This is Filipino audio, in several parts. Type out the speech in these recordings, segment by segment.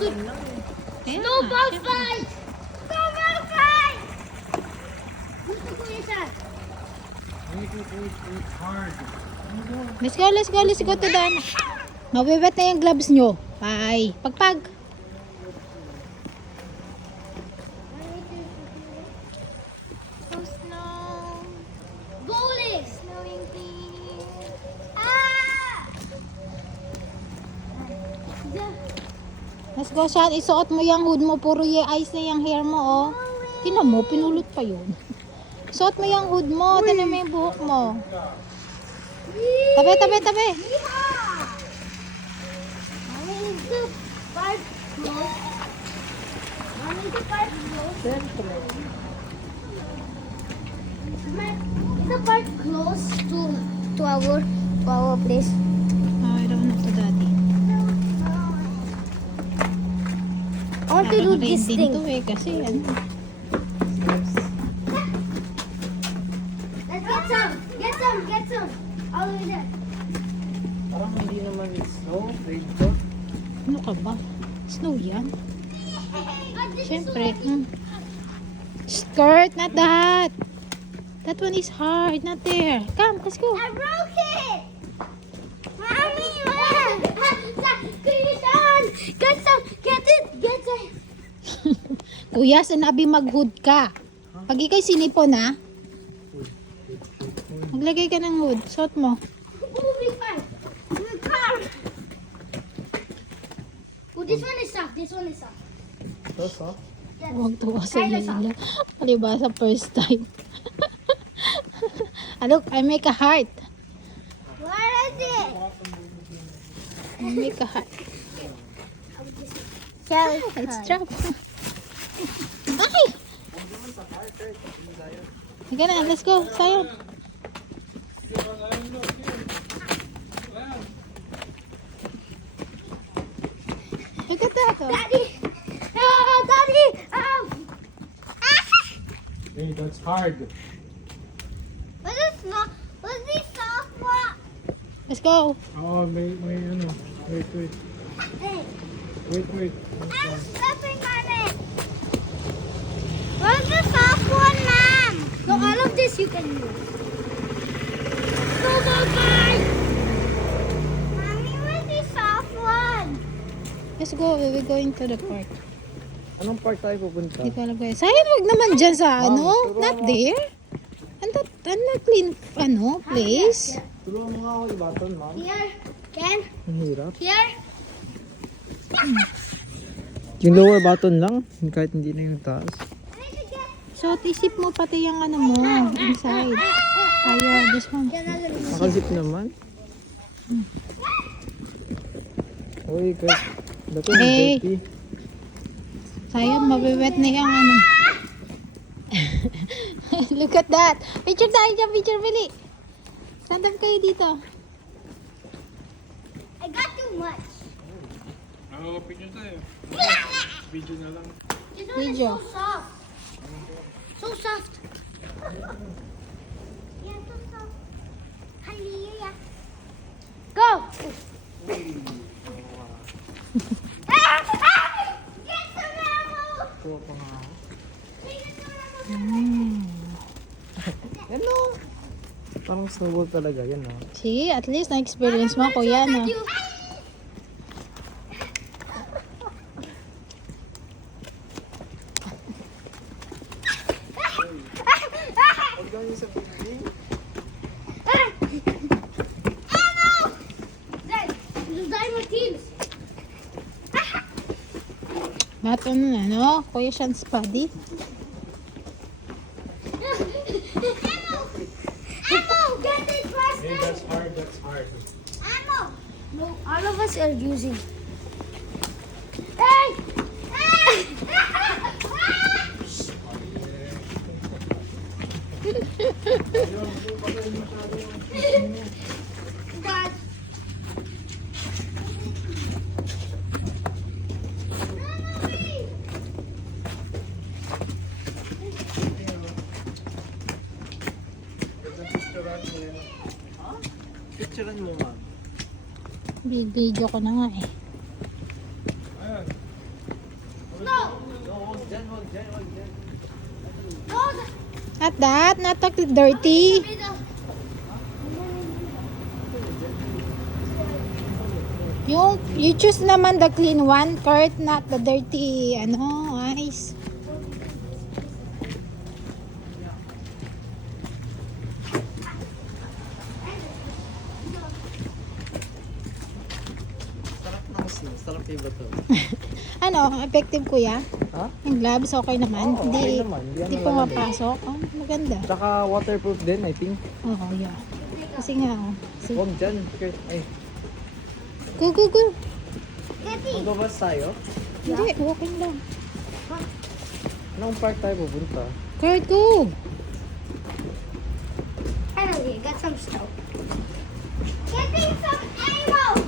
Snowball fight! Snowball fight! Gusto ko yan siya. Let's go to the ano. Mabibet na yung gloves nyo. Bye. Pagpag. So snow. Bowling! Snowing thing. Ah! Let's go, Sean. Isuot mo yung hood mo. Puro ice na yung hair mo, oh. Tinan mo, pinulot pa yun. Suot mo yung hood mo. Tinan mo yung buhok mo. Tabi. Yeehaw! Mommy is the part close. Mommy is the part close. Is the part close to our place? Oh, I don't know to daddy. I want to do Parang this rain din thing. to eh. Kasi ano. Let's get some. All the way there. Parang hindi naman snow, rain to. Ano ka ba? Snow yan? Siyempre. Skirt, not that. That one is hard, not there. Come, let's go. I broke it! Mommy! Christian! Get it! Kuya, sinabi mag-hood ka. Pag ikay sinipon, ha? Maglagay ka ng hood. Suot mo. Moving fast! Car! Oh, this one is soft. Ito, so? Yes. Huwag tuwa sa Kinda nila. Halimbawa sa first time. Look, I make a heart. What is it? I make a heart. It's trap. Ay! Sige na, let's go. Sayon. Look at that. Oh. Daddy! Daddy! Hey, that's hard. What is this soft one? Let's go. Oh, may ano. Wait. Hey, Wait. I'm stepping on it. Where's the soft one, Mom? So all of this you can use. Go, guys! Mommy, where's the soft one? Let's go. We're going to the park. Anong part tayo pupunta? Hindi ko alam guys. Sayon, wag naman dyan sa ano. turuan Not mo. there. Ano clean place. Tulungan mo nga ako, baton, ma'am. Here, Ken. Ang hirap. Here. Yung lower button lang, kahit hindi na yung taas. So, isip mo pati yung ano mo. Inside. Kaya, this one. Nakazip naman. Uy, guys. Dato, Hey. dirty. Sayang, mabiwet na yung ano. Look at that. Picture tayo dyan, picture, Billy. Stand up kayo dito. I got too much. Nakakapicture tayo. Video na lang. This one is Video. so soft. So soft. Yeah, so soft. Hallelujah. Go. Get some ammo. Kuha pa nga ako. Take some ammo. Yan o. Parang snowball talaga, yan o. Sige, at least na-experience mo, kuya, no? Huwag lang yung sa building. Ammo! Dad, those diamond teams. Bato na, no? Kuya Sean's buddy. Ammo! Ammo! Get it fast! Hey, that's hard. Ammo! No, all of us are using. Hey! Dad. Picturean mo, ma'am. Video ko na nga eh. Ayan. At that, not the dirty. You choose naman the clean one, Kurt, not the dirty, ice. Sarap ng snow. Sarap yung bato. Effective kuya? Ha? Yung gloves, okay naman? Oo, okay naman. Hindi pumapasok? Oh, maganda. Tsaka waterproof din, I think. Oo, yeah. Kasi nga, Sige. Huwag dyan. Kurt. Ay, Go. magbabas tayo? Hindi, walking lang. Anong park tayo pupunta? Kurt, go! Finally, I got some snow. Getting some arrows.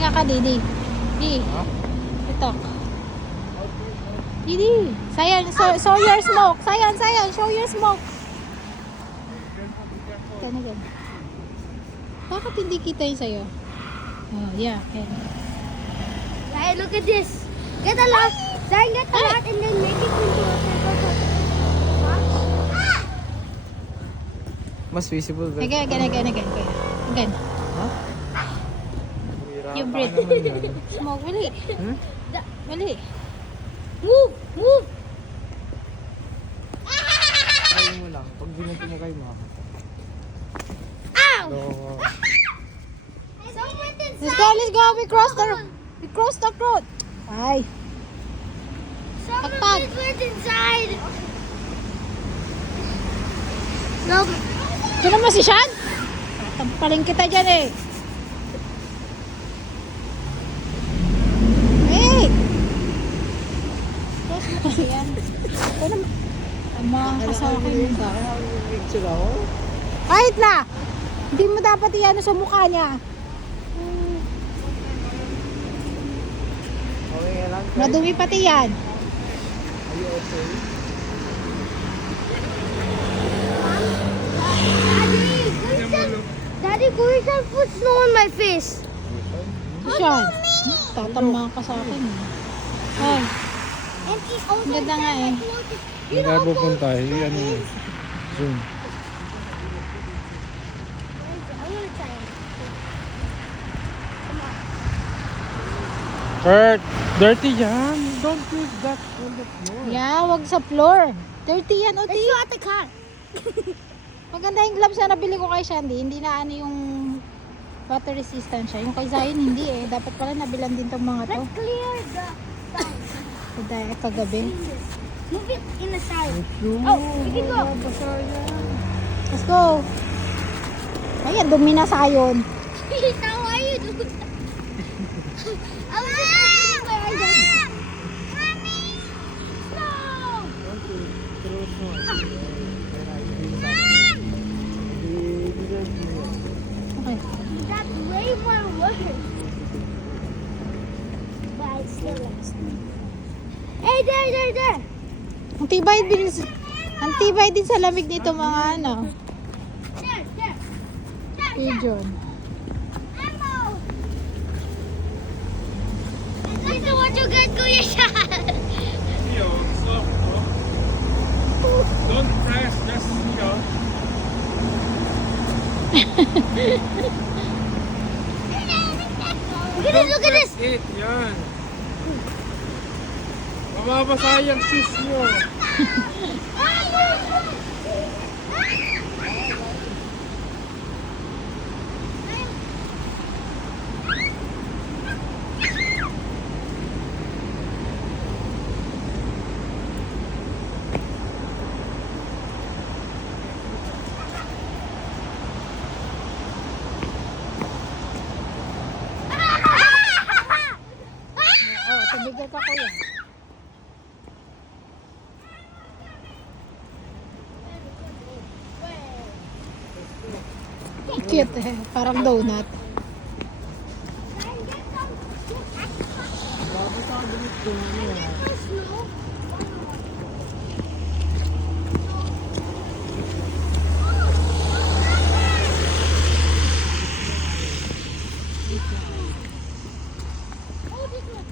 Nga ka, Didi. Didi. Ha? Ito. Didi. Sayan, show your smoke. Sayan, show your smoke. Tanagan. Bakit hindi kita yung sayo? Oh, yeah. Okay. Hey, look at this. Get a lot. Then get a lot and then make it into a circle. Mas visible ba? Again. Again. Ha? You Baka breathe. naman yan. Smoke. Wali. Hmm? Wali. Move. Kaya mo lang. Pag binunti mo kayo mga. Ow! So, Someone Let's go. We cross the road. Ay. Someone Pagpag. went inside. Look. Diyan naman si Sean. Tampaling kita dyan eh. Hey! Close mo kasi yan. Ito naman. Tama ka sa akin. picture ako. Kahit na! Hindi mo dapat iyan sa mukha niya. Okay nga lang. Kurt. Madumi pati yan. Are you okay? Daddy, please don't put snow on my face. Sean, tatama ka sa akin. Ay, And he also ang ganda nga eh. Hindi tayo pupunta. Ano yun? Zoom. I'm gonna try it. Kurt! Dirty yan! Don't leave that on the floor. Yeah, wag sa floor. Dirty yan, Let's Oti. go at the car. Maganda yung gloves na nabili ko kay Shandy. Hindi na yung water resistant siya. Yung kay Zion hindi eh. Dapat pala nabilan din tong mga to. Let's clear the side. Dahil kagabi. Move it in the side. Shoot! Oh, we can go. Basa yan. Let's go. Ayan, dumi na Zion. Now why are you doing that? I was just thinking where I go. Mommy! No! Okay. Throw snow. Okay. That's way more work. But I still like snow. Hey, there! Ang tibay din sa lamig nito mga There! pigeon. Ammo! This is what you get, Kuya Sean. Don't press, just Look at this! it, yan. Mababasa yung shoes nyo. Cute eh. Parang donut.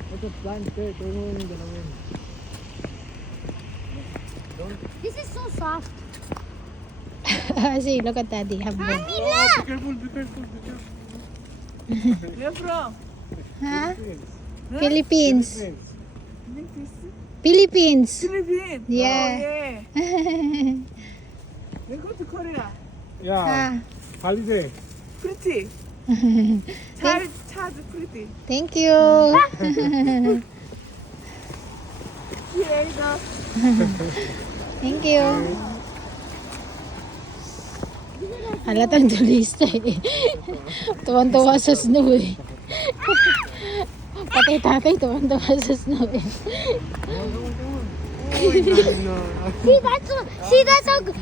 Ito plant eh. Ito mo yung galawin. This is so soft. See, look at daddy. Have one. Mommy, look. Be careful, be careful, be careful. Where from? Ha? Philippines. Philippines. Philippines. Philippines. Yeah. Oh, yeah. We go to Korea. Yeah, Ah, holiday. Pretty. Child pretty. thank you. Here you go. Thank you. Halatang turista eh. Tuwan-tuwa sa snow eh. Pati tatay tuwan-tuwa sa snow eh. See, that's so good.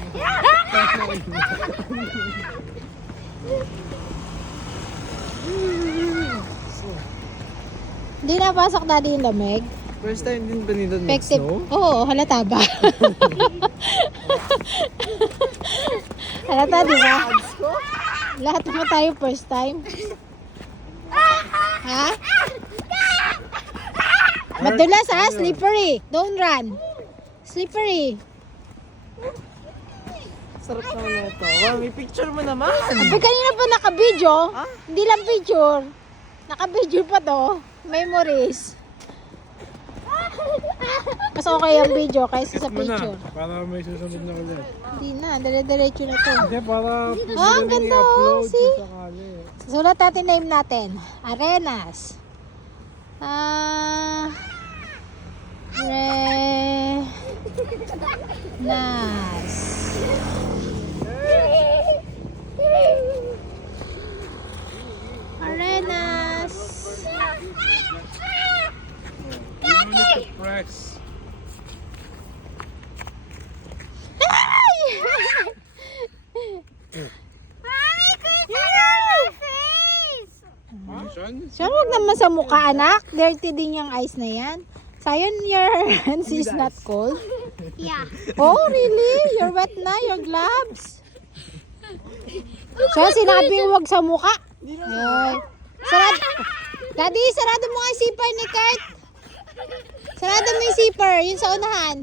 Hindi napasok daddy yung lamig. First time din ba nila Effective. nag-snow? Oo, halata ba? Halata, di ba? Lahat naman tayo first time. Ha? Madulas ha? Slippery. Don't run. Slippery. Sarap naman na ito. Wow, may picture mo naman. Abay, kanina pa naka-video. Hindi lang picture. Naka-video pa to. Memories. Mas okay ang video kaysa sa Mo na, picture. para may susunod na ulit. Hindi na, dire-diretso na to. Hindi, para ang ganda, oh, i-upload see? sa sakali. Sulat natin name natin. Arenas. Nas. Arenas. You need to press. Mommy, Chris, on my face. Sean? Siya, huwag naman sa mukha, anak. Dirty din yung eyes na yan. Sayang your hands is not cold. Yeah. Oh, really? You're wet na, your gloves. Siya, sinabing huwag sa mukha. Ay. Sarado. Daddy, sarado mo nga yung zipper ni Kurt. Sarado mo yung zipper, yun sa unahan.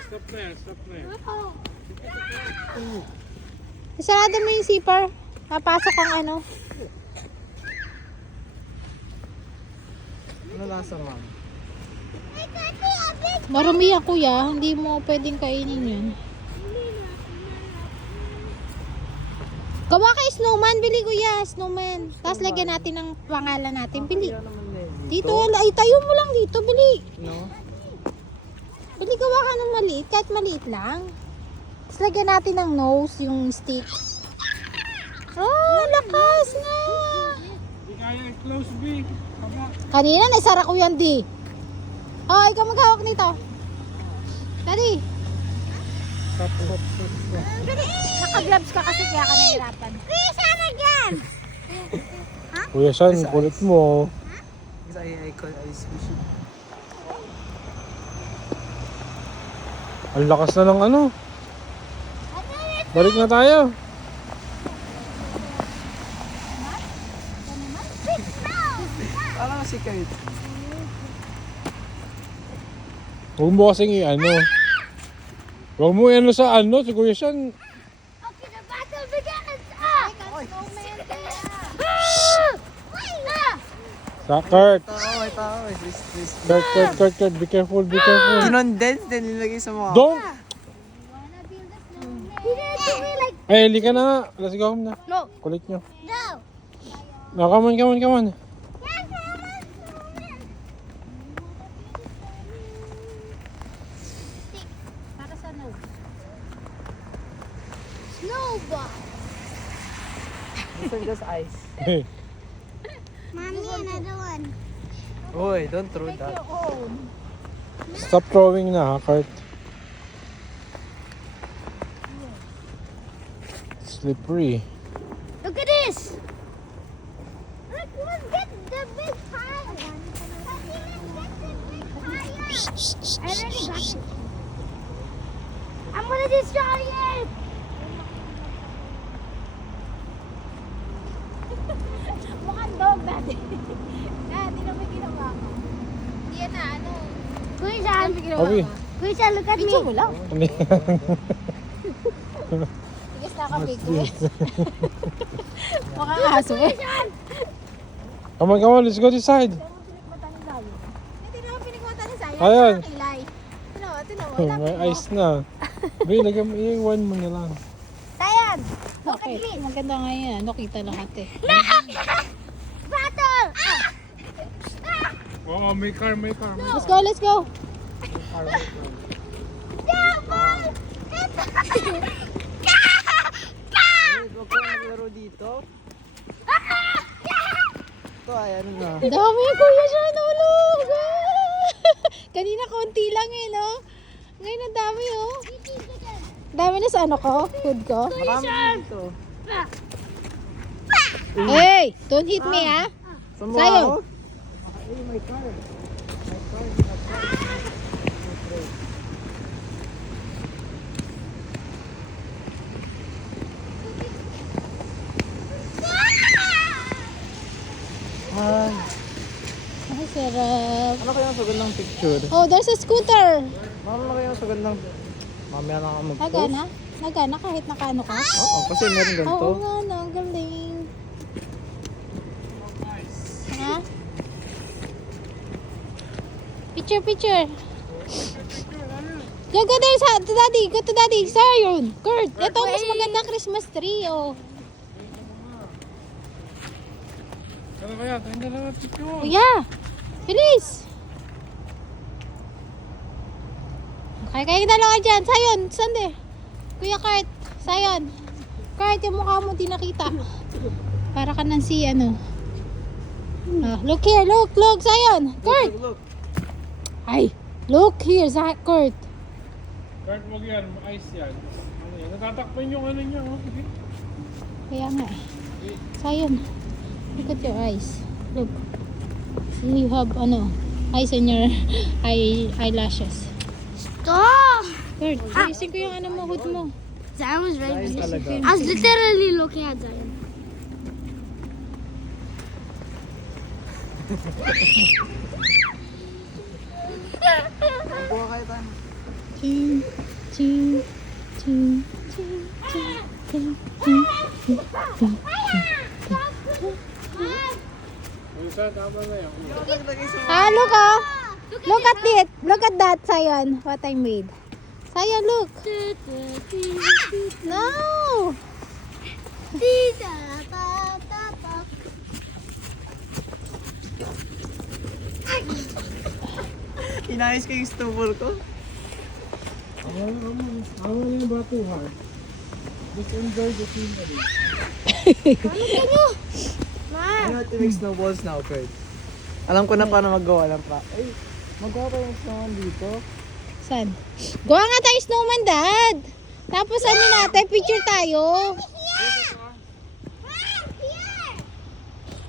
Stop na yan, stop na yan. Sarado mo yung zipper. Papasok ang ano. Ano lasa, ma'am? Marami yan, kuya. Hindi mo pwedeng kainin yun. Gawa kay snowman, bili kuya, snowman. Tapos lagyan natin ng pangalan natin, bili. Kaya naman na yun. Dito, ay tayo mo lang dito, bili. No? Bili gawa ka ng maliit, kahit maliit lang. Tapos lagyan natin ng nose, yung stick. Oh, lakas na. Hindi kaya i-close, B. Kaba. Kanina, naisara ko yan, di. Oh, ikaw maghawak nito. Daddy, Stop, stop, stop, stop. naka-gloves ka kasi kaya ka nahirapan. Chris, on again. Kuya Sean, kulit mo. Because I call ice fishing. Ang lakas na ng ano. Balik na tayo. Parang si Kurt. Huwag mo kasing i-ano. Huwag mo i-ano sa ano, si Kuya Sean. Okay, the battle begins. Snowman there. Sa Kurt. Tao, tao. Please. Kurt, be careful, be careful. Kinondense din nilagay sa mukha. Don't! Wanna build a snowman? He did it to me like Ay, hindi ka na nga. Let's go home na. no. Kulit nyo. No. No, come on, come on, come on. Para sa nose. Snowball. This one just ice. Mommy, another one. Oy, don't throw Take that. your own. Stop throwing na, ha, Kurt. Slippery. I already got it. I'm gonna destroy it. Mukhang dog, Daddy. Daddy, na may ginawa ko. Hindi yan na, ano. Kuya Sean, Abi. Kuya Sean, look at me. Picture mo lang. Ano yan? Tigas na kami ko. Mukhang aso eh. Come on, let's go this side. Hindi naman pinigmata ni Sayo. Ayan. Kilay. Tinan mo, Oh, lapit may mo. ice na. Be, lagyan mo, iwan mo na lang. Tayan. Look Okay, at me. maganda nga yan. Ano, kita lahat eh. Battle. Oo, may car. Let's go, let's go. Yeah, ball. Huwag ko maglaro dito. Ito ay ano na. Ang dami, Kuya siya, nulog. Kanina konti lang eh, no? Ngayon ang dami, oh. Dami na sa ano ko, food ko. Marami dito. Hey, don't hit me, ah. Saan mo Sayo. ako? Ay, my car. Ay, Ay, sarap. ano kaya ang sagad ng picture? Oh, there's a scooter. Ano kaya ang sagad ng... Mamaya lang ako mag-post. Nagana? Nagana kahit nakaano ka? Oo, kasi meron ganito. Oo nga, no, ang galing. Ha? Picture. Go there to daddy. Go to daddy. Sayon. Kurt, ito mas magandang Christmas tree, oh. Ano kaya? Tayo na lang picture. Kuya, bilis. Kaya dalawa dyan. Sayon, sande. Kuya Kurt, Sayon. Kurt, yung mukha mo di nakita. Para ka nang si ano. Ah, look here, look, Sayon. Kurt. Look. Ay, look here, Kurt. Kurt, wag yan. Ice yan. Ano yan? Natatakpan yung ano niya. Oh. Sige. Kaya nga eh. Sayon, look at your eyes. Look. See, you have ano, eyes on your eyelashes. Stop. Kurt, ayusin ko yung ano mo, hood mo. Zion was very Guys, busy. talaga. I was literally looking at Zion. Buha kayo tayo. Ching, ching, ching, ching, ching, ching, ching. Isa, tama na yan. Ah, look oh. Look at it. Look at that, Sayon. What I made. Sayon, look. No. Inayos ko yung stubble ko. Awa na yung batuhan. Just enjoy the scenery. Ano to make snowballs now, Kurt? Alam ko na paano maggawa lang pa. Ay, magawa pa yung snowman dito. Saan? Gawa nga tayo snowman, Dad. Tapos ano natin, picture tayo.